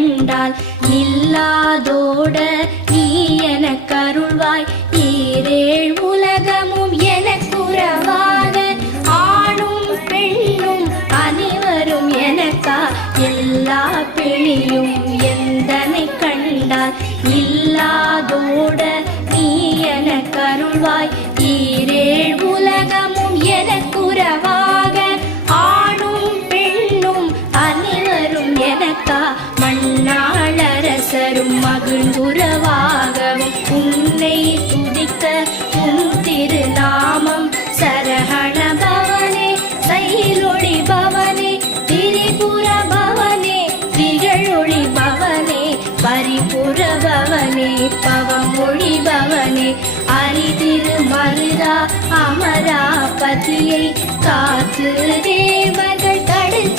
கண்டால் நில்லாதோட நீ எனக்கருள்வாய். ஈரேழ் உலகமும் எனக்குறவாக ஆணும் பெண்ணும் அனைவரும் எனக்கா. எல்லா பிணியும் எந்தனை கண்டால் இல்லாதோட நீ எனக்கருள்வாய். ஈரேழ் உலகமும் எனக்குறவாக ஆணும் பெண்ணும் அனைவரும் எனக்கா. மண்ணாளரசரும் மகிழ்ந்துறவாகவும் உன்னை துதிக்க உன் திருநாமம். சரஹண பவனே சைலொளி பவனே திரிபுர பவனே திகழொளி பவனே பரிபுர பவனே பவமொழி பவனே அரிதிரு மருதா அமராபதியை காத்து தேவர்கள்